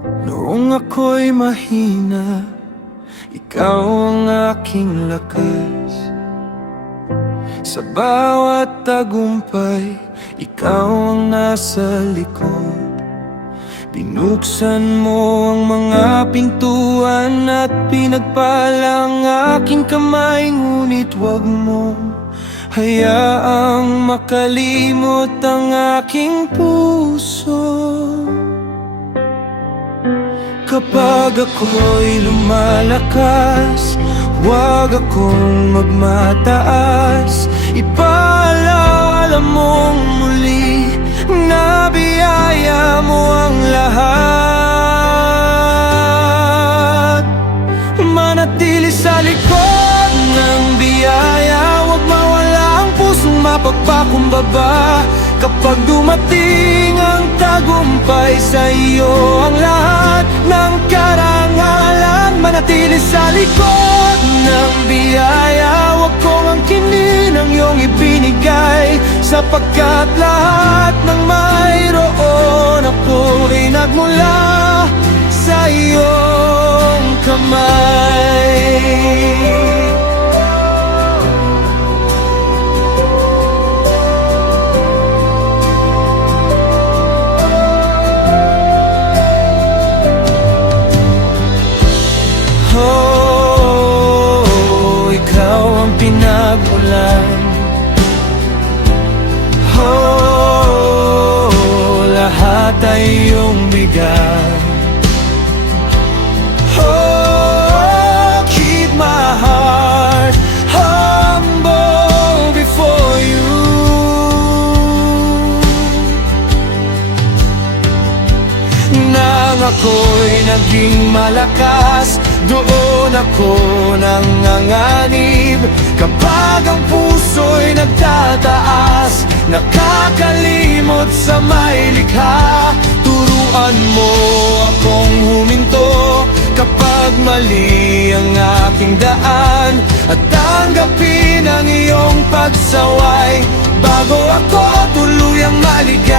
Noong ako'y mahina, ikaw ang aking lakas. Sa bawat tagumpay, ikaw ang nasa likod. Binuksan mo ang mga pintuan at pinagpalang aking kamay. Ngunit wag mo hayaang makalimot ang aking puso. Kapag ako'y lumalakas, huwag akong magmataas. Ipaalala mong muli na biyaya mo ang lahat. Manatili sa likod ng biyaya, huwag mawala ang pusong mapagpakumbaba. Kapag dumating ang tagumpay, sa iyo ang lahat ng karangalan. Manatili sa likod ng biyaya, huwag kong angkinin ang iyong ibinigay, sapagkat lahat ng mayroon ako'y nagmula sa iyong kamay. Pinagmulan, oh, lahat ay iyong bigay. Oh, keep my heart humble before you. Nang ako'y naging malakas, doon ako nanganganib. Kapag ang puso'y nagtataas, nakakalimot sa may likha. Turuan mo akong huminto kapag mali ang aking daan, at tanggapin ang iyong pagsaway bago ako tuluyang maligaw.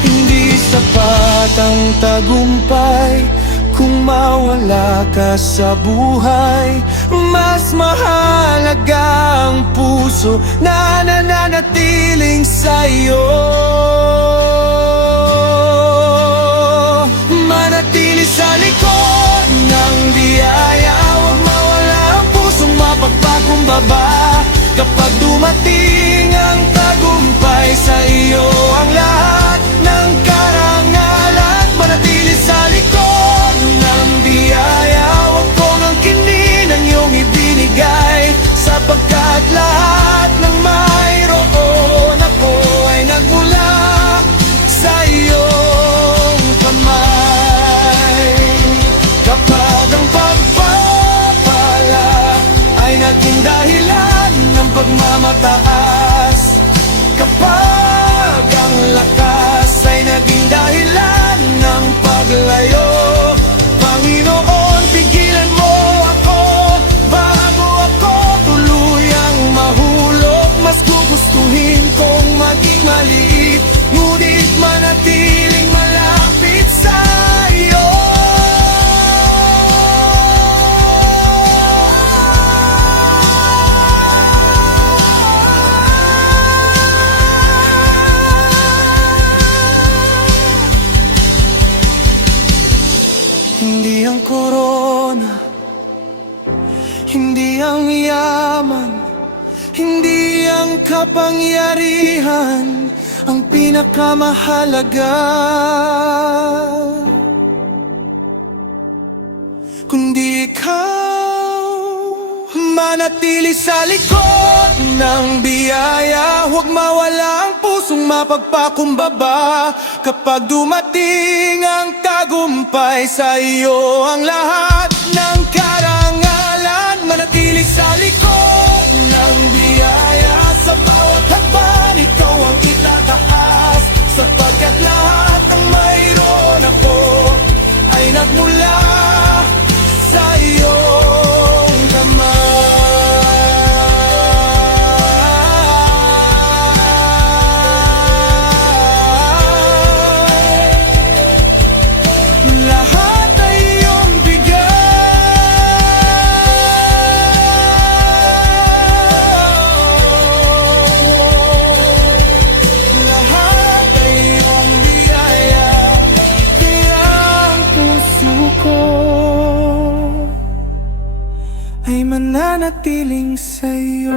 Hindi sapat ang tagumpay kung mawala ka sa buhay. Mas mahalaga ang puso na nananatiling sa'yo. Manatili sa likod ng biyaya, huwag mawala ang pusong mapagpakumbaba. Kapag dumating ang tagumpay, sa iyo ang lahat ng karangalan. Manatili sa likod ng biyaya, huwag kong angkinin ang iyong ibinigay, sapagkat lahat ng mayroon ako ay nagmula sa iyong kamay. Kapag ang pagpapala ay naging dahilan ng pagmamataas, kapag ang lakas ay naging dahilan ng paglayo, Panginoon, pigilan mo ako bago ako tuluyang mahulog. Mas gugustuhin kong maging maliit, ngunit manatiling malapit sa iyo. Hindi ang korona, hindi ang yaman, hindi ang kapangyarihan ang pinakamahalaga, kundi ikaw. Manatili sa likod ng biyaya, huwag mawala ang pusong mapagpakumbaba. Kapag dumating ang tagumpay, sa iyo ang lahat ng karangalan. Manatili sa likod ng biyaya, sa bawat hakbang ikaw ang itataas, sapagkat lahat ng mayroon ako ay nagmula sa iyong kamay. mananatiling sa'yo.